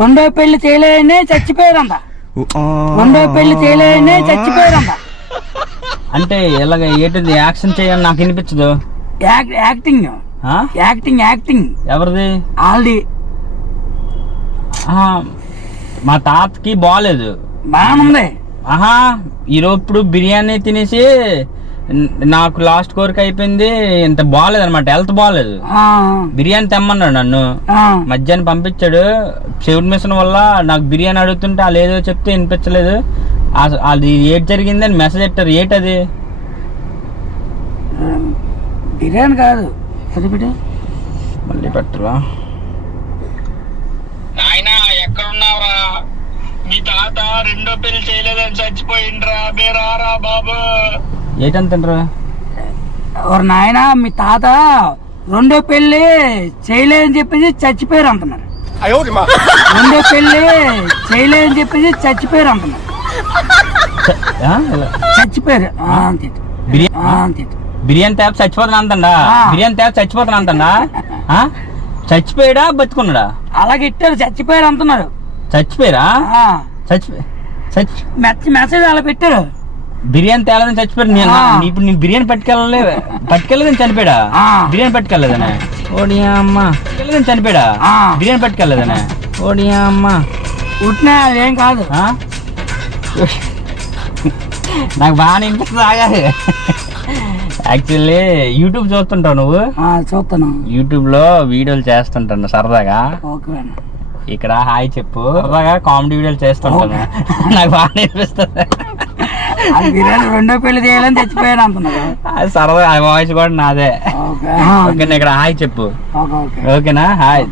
రెండో పెళ్లి చేయలేని చచ్చిపోయారంట. రెండో పెళ్లి చేయలేని చచ్చిపోయారంట. అంటే ఇలాగ ఏంటిది యాక్షన్ చేయాలి నాకు వినిపించదు. యాక్టింగ్ యాక్టింగ్ యాక్టింగ్ ఎవరిది? ఆల్రెడీ మా తాతకి బాగాలేదు. బాగుంది. ఆహా ఈరోజు ఇప్పుడు బిర్యానీ తినేసి నాకు లాస్ట్ కోరిక అయిపోయింది. ఇంత బాగాలేదు అనమాట, హెల్త్ బాగాలేదు. బిర్యానీ తెమ్మన్నాడు నన్ను, మధ్యాహ్నం పంపించాడు. చెవుడు మిషన్ వల్ల నాకు బిర్యానీ అడుగుతుంటే వాళ్ళు ఏదో చెప్తే వినిపించలేదు. అది ఏటి జరిగింది అని మెసేజ్ పెట్టారు. ఏటది? బిర్యానీ కాదు, మళ్ళీ పెట్టరా. నాయనా ఎక్కడున్నావురా? మీ తాత రెండో పెళ్లి చేయలేదని చచ్చిపోయిండ్రా, బేరారా బాబు. ఏటంటారా? నాయన మీ తాత రెండో పెళ్లి చేయలేదని చెప్పేసి చచ్చిపోయారు అంటున్నారు. రెండో పెళ్లి చేయలేదని చెప్పేసి చచ్చిపోయారు అంటున్నారు. చచ్చిపోయారు. బిర్యానీ తేప చచ్చిపోతాను అంతండా? బిర్యానీ తేప చచ్చిపోతాను అంతండా? చచ్చిపోయాడా బతుకున్నాడా? అలాగే ఇట్టారు, చచ్చిపోయారు అంటున్నారు. చచ్చిపోయారా? మెసేజ్ అలా పెట్టారు. బిర్యానీ తేలేదని చచ్చిపోయారు. ఇప్పుడు నేను బిర్యానీ పట్టుకెళ్ళలేదని చనిపోయాడా? బిర్యానీ పట్టుకెళ్ళలేదనే ఓడియా అమ్మ. చనిపోయాడా? బిర్యానీ పట్టుకెళ్ళలేదనే ఓడియా అమ్మ. ఉట్టినా ఏం కాదు. నాకు బాగా ఇంట్రెస్ట్ ఆగాలి. యాక్చువల్లీ యూట్యూబ్ చూస్తుంటావు నువ్వు? చూస్తాను. యూట్యూబ్ లో వీడియోలు చేస్తుంటాను సరదాగా. ఇక్కడ హాయ్ చెప్పు. సరదాగా కామెడీ వీడియోలు చేస్తుంటాను. నాకు బాగా అనిపిస్తుంది. రెండో పెళ్లి చేయాలని చచ్చిపోయాను అంటున్నారు. సరదా వాయిస్ కూడా నాదే. ఓకేనా? ఇక్కడ హాయ్ చెప్పు. ఓకేనా? హాయ్.